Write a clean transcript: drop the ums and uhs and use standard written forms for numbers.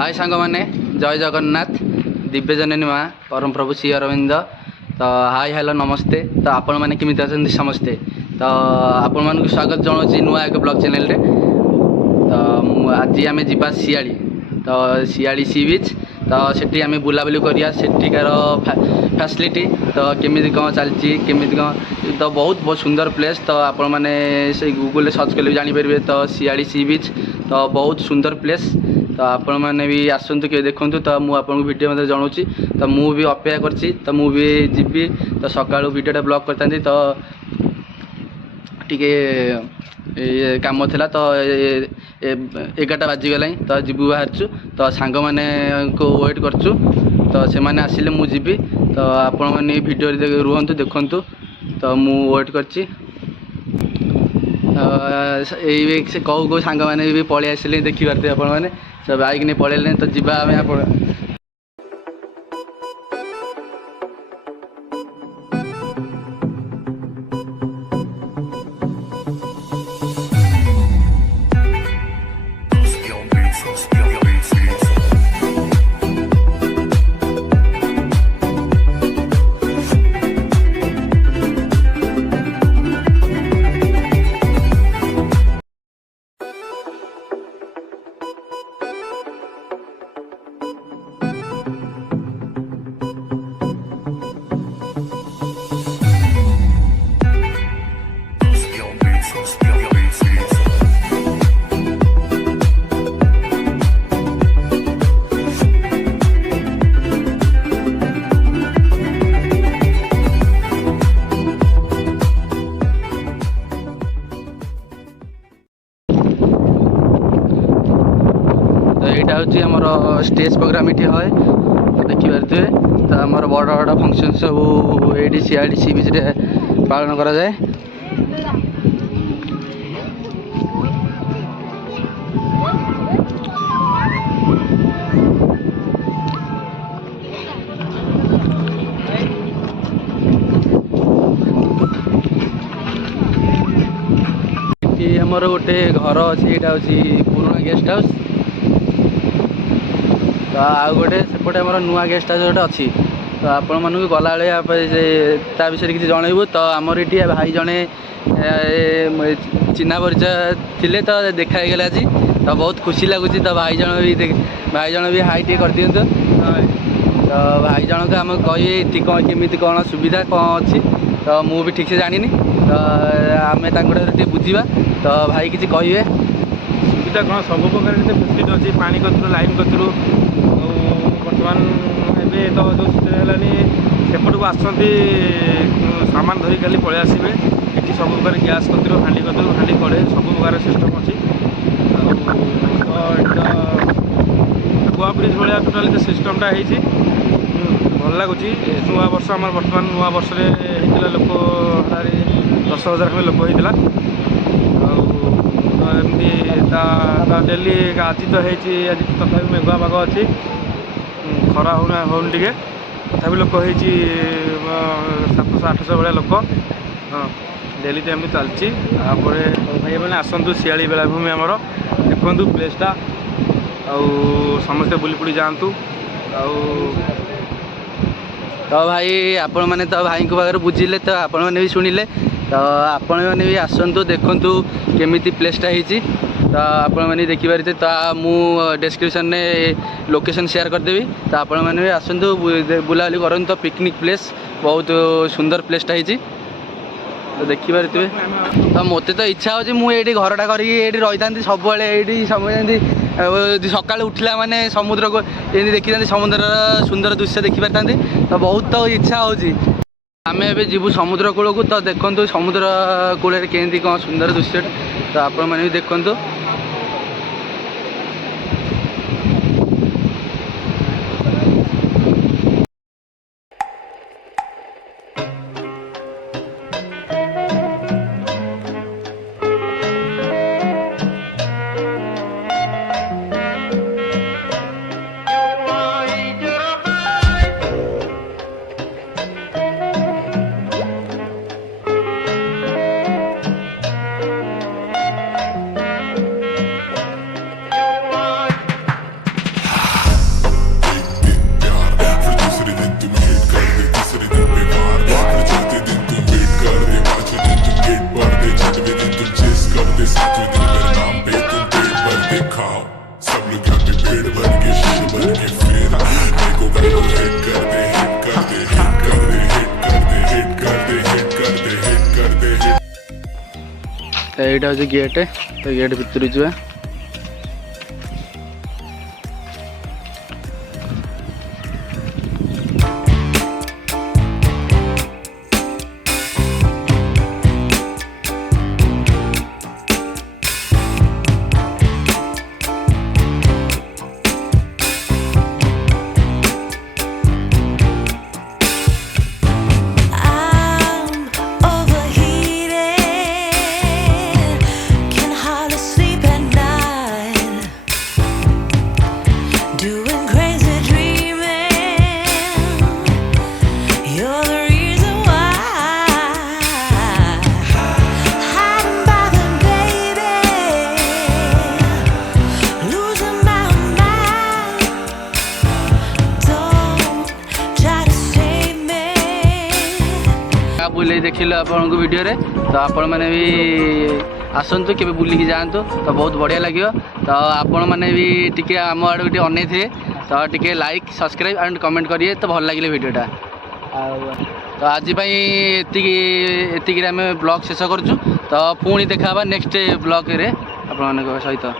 हाय सांग मैंने जय जगन्नाथ दिव्यजननी माँ परम प्रभु श्री अरविंद। तो हाय हेलो नमस्ते। तो आपण मैंने केमी अच्छा समस्ते। तो आपण मानक स्वागत जनावि नुआ एक ब्लॉग चैनल रे। तो आज आम जा सियाड़ी। तो सियाड़ी सी बीच तो सेठी आम बुलाबुली करिया सेठिकार फैसिलिटी तो केमी कौन चलती केमी कौन तो बहुत सुंदर प्लेस। तो आपण मैंने से गूगल सर्च कले जानीपर। तो सियाड़ी सी बीच तो बहुत सुंदर प्लेस। तो आपण मैंने भी आसतु कि देखूँ। तो मुझे वीडियो मत जनाऊँगी। तो मुझे अपेक्षा करची तो मुझे जीवी तो सका वीडियोटा ब्लॉग करता। तो टिके काम था तो 11टा बाजिगला तो जीवु बाहरचु। तो सांग मैंने को वेट करचु तो से मैंने आसिले मु जीवी। तो आपण मैंने वीडियो रुहतु देखु। तो मु वेट करची से कौ कौ सांग मैंने भी पलि आसिले देखिपारे आपण मैंने सब बाइक नहीं पलैले। तो जीवा आम यहाँ हूँ स्टेज प्रोग्राम ये है तो देखिपे। तो आम बड़ बड़ फंक्शन सब ये सियाड़ी सी बीच पालन करा जाए। आमर गोटे घर अच्छे यहाँ हूँ पुराना गेस्ट हाउस। तो आउ गोटे सेपटे आम नुआ गेस्ट हाउस गोटे अच्छी। तो आपण मानक गला विषय किसी जनइबू। तो आमर ये भाई जड़े चिन्हा परिचय थे तो देखागला आज। तो बहुत खुशी लगुच। तो भाई जन भी हाई टे कर दिंतु। तो भाई जन को आम कहे कौन केमी कौन सुविधा कौन अच्छी। तो मु भी ठीक से जानी। तो आम टे बुझा। तो भाई किसी कहे सुविधा कौन सब प्रकार फैसिलिटी अच्छी पानी कतरू लाइन कतरू बर्तमान एवं तो जो है सेपट को आसती सामान धरी खाली पलि आसवे। ये सब प्रकार गैस कतरू हांडी कड़े सब प्रकार सिस्टम अच्छी। तो गोवा ब्रिज भाया टोटाली सिस्टमटा होती भल लगुच। नुआ वर्ष आम बर्तमान नुआ वर्ष होता लोक 10,000 खंडे लोक होता। एमती डेली आज तो होती आज तथा मेघुआ पाग अच्छी खरा होनी टे तथा लोक हो 700-800 भाया लोक। हाँ डेली तो एमती चलती। भाई मैंने आसतु सियाड़ी बेलाभूमि आमर देखु प्लेसटा आउ समस्ते बुलीपुड़ी जातु। तो भाई आपण मैंने तो भाई को पाखे बुझिले। तो आपण मैंने भी शुणिले। तो आपण मैंने भी आसतु देखु केमी प्लेसटा होती। तो आपण मैंने देखिपारे। तो मु डिस्क्रिप्शन में लोकेशन शेयर करदेवी। तो आपण मैंने भी आसतु बुलाबुली करूँ। तो पिकनिक प्लेस बहुत सुंदर प्लेसटा होती। तो देखिपारे। तो मत तो इच्छा हो मुझे घरटा कर रही था सब ये समय सका उठला माने समुद्र को ये देखी था समुद्र सुंदर दृश्य देखिपारि। तो बहुत तो इच्छा हो आम ए जीवु समुद्र कूल को। तो देखु समुद्र कूल केमती कौन सुंदर दृश्य। तो आपण मैंने भी देखु। तो यहाँ हूँ गेट तो गेट भितर जा बुले देखिल आपण वीडियो रे तो आपण मैंने भी आसतु के बुलिकी जातु तो बहुत बढ़िया लगे तो आपण मैंने भी टी आम आड़ टे अन थे तो T like subscribe and comment करिए तो भल लगे वीडियोटा तो आज एतिक आम ब्लॉग शेष करुँ तो पुणी देखा नेक्स्ट ब्लॉग रे आपण सहित।